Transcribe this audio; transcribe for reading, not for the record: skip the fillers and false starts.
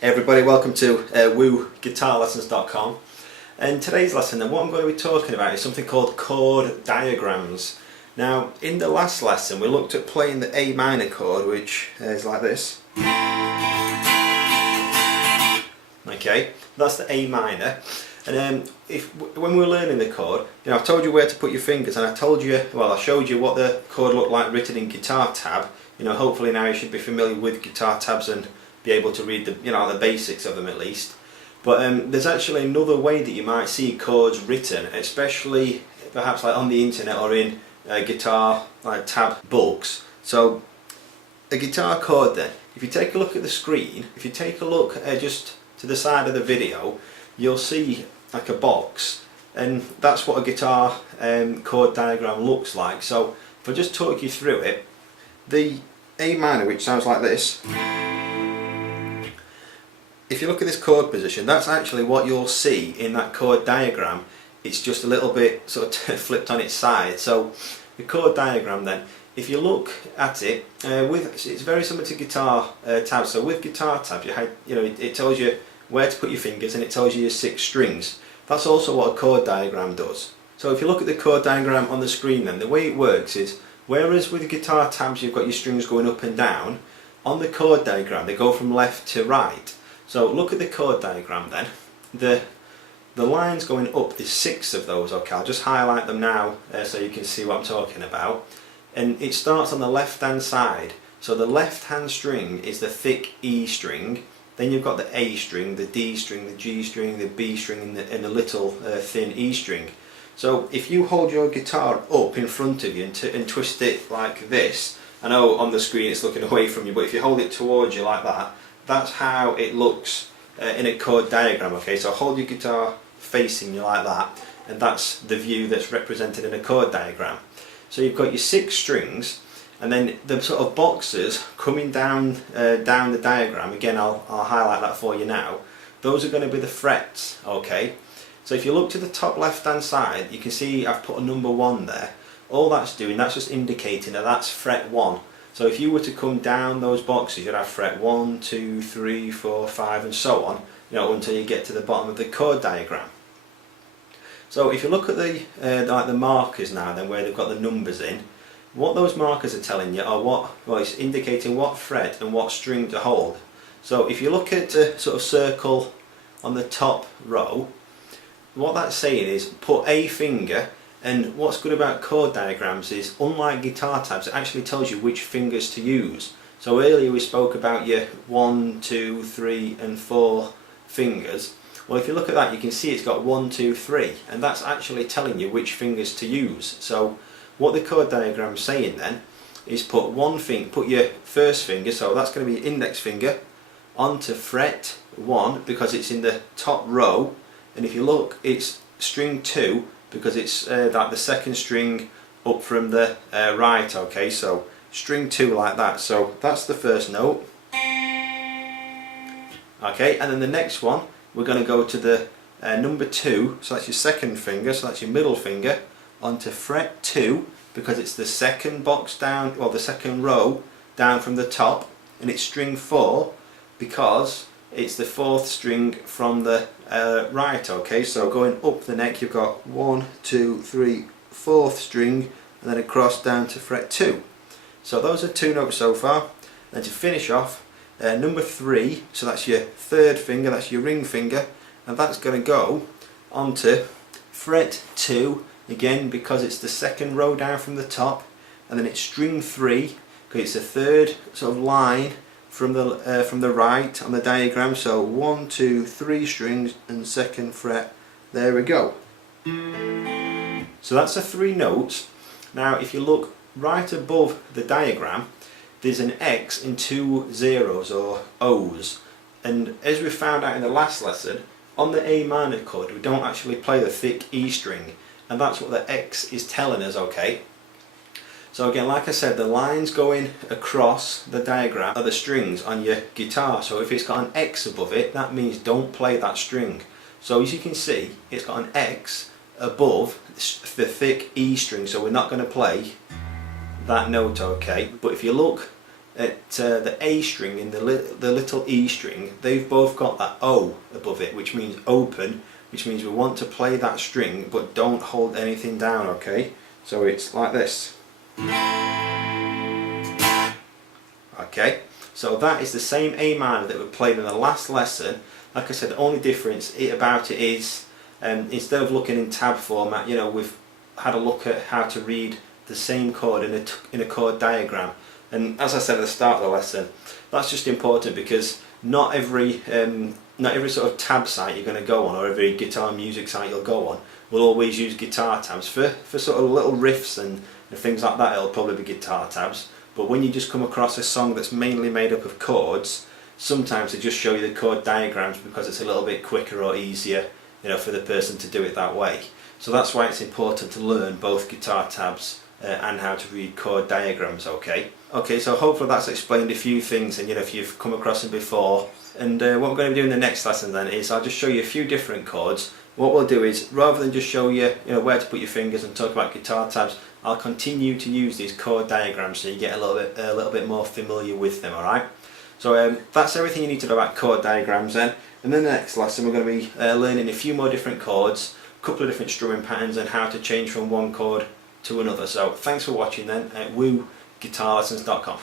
Hey everybody, welcome to wooguitarlessons.com, and today's lesson, then, what I'm going to be talking about is something called chord diagrams. Now, in the last lesson we looked at playing the A minor chord, which is like this. Okay, that's the A minor. And when we were learning the chord, I told you where to put your fingers, and I showed you what the chord looked like written in guitar tab. Hopefully now you should be familiar with guitar tabs and be able to read the basics of them at least. But there's actually another way that you might see chords written, especially perhaps like on the internet or in guitar tab books. So a guitar chord, then, if you take a look at the screen, if you take a look just to the side of the video, you'll see like a box, and that's what a guitar chord diagram looks like. So if I just talk you through it, the A minor, which sounds like this, if you look at this chord position, that's actually what you'll see in that chord diagram. It's just a little bit sort of flipped on its side. So the chord diagram, then, if you look at it, it's very similar to guitar tabs. So with guitar tabs, it tells you where to put your fingers, and it tells you your 6 strings. That's also what a chord diagram does. So if you look at the chord diagram on the screen, then the way it works is, whereas with guitar tabs you've got your strings going up and down, on the chord diagram they go from left to right. So look at the chord diagram then. The lines going up, there's 6 of those. Okay, I'll just highlight them now so you can see what I'm talking about. And it starts on the left hand side. So the left hand string is the thick E string. Then you've got the A string, the D string, the G string, the B string, and the little thin E string. So if you hold your guitar up in front of you and twist it like this, I know on the screen it's looking away from you, but if you hold it towards you like that, that's how it looks in a chord diagram. Okay, so hold your guitar facing you like that, and that's the view that's represented in a chord diagram. So you've got your 6 strings, and then the sort of boxes coming down down the diagram. Again, I'll highlight that for you now. Those are going to be the frets. Okay, so if you look to the top left hand side, you can see I've put a number 1 there. All that's doing, that's just indicating that that's fret 1. So if you were to come down those boxes, you'd have fret 1, 2, 3, 4, 5 and so on, until you get to the bottom of the chord diagram. So if you look at the markers now, then, where they've got the numbers in, what those markers are telling you are it's indicating what fret and what string to hold. So if you look at a sort of circle on the top row, what that's saying is put a finger. And what's good about chord diagrams is, unlike guitar tabs, it actually tells you which fingers to use. So earlier we spoke about your 1, 2, 3 and 4 fingers. Well, if you look at that, you can see it's got 1, 2, 3, and that's actually telling you which fingers to use. So what the chord diagram is saying then is put your first finger, so that's going to be your index finger, onto fret 1 because it's in the top row, and if you look, it's string 2 because it's like the second string up from the right. Okay, so string 2 like that. So that's the first note. Okay, and then the next one, we're going to go to the number 2, so that's your second finger, so that's your middle finger, onto fret 2 because it's the second box down, or the second row down from the top, and it's string 4 because it's the 4th string from the right. Okay, so going up the neck, you've got 1, 2, 3, 4th string, and then across down to fret 2. So those are 2 notes so far. Then to finish off, number 3, so that's your 3rd finger, that's your ring finger, and that's going to go onto fret 2 again because it's the second row down from the top, and then it's string 3 because it's the 3rd sort of line from the right on the diagram. So 1, 2, 3 strings and 2nd fret. There we go. So that's the 3 notes. Now if you look right above the diagram, there's an X and 2 zeros or O's, and as we found out in the last lesson, on the A minor chord we don't actually play the thick E string, and that's what the X is telling us. Okay, so again, like I said, the lines going across the diagram are the strings on your guitar. So if it's got an X above it, that means don't play that string. So as you can see, it's got an X above the thick E string, so we're not going to play that note. Okay, but if you look at the A string and the little E string, they've both got that O above it, which means open, which means we want to play that string but don't hold anything down, okay? So it's like this. Okay, so that is the same A minor that we played in the last lesson. Like I said, the only difference about it is instead of looking in tab format, you know, we've had a look at how to read the same chord in a chord diagram. And as I said at the start of the lesson, that's just important because not every sort of tab site you're going to go on, or every guitar music site you'll go on, will always use guitar tabs. For sort of little riffs and things like that, it'll probably be guitar tabs. But when you just come across a song that's mainly made up of chords, sometimes they just show you the chord diagrams because it's a little bit quicker or easier, you know, for the person to do it that way. So that's why it's important to learn both guitar tabs and how to read chord diagrams, okay? Okay, so hopefully that's explained a few things, and you know, if you've come across them before. And what we're going to do in the next lesson then is I'll just show you a few different chords. What we'll do is, rather than just show you, where to put your fingers and talk about guitar tabs, I'll continue to use these chord diagrams so you get a little bit more familiar with them, alright? So that's everything you need to know about chord diagrams then. And in the next lesson we're going to be learning a few more different chords, a couple of different strumming patterns, and how to change from one chord to another. So thanks for watching then at wooguitarlessons.com.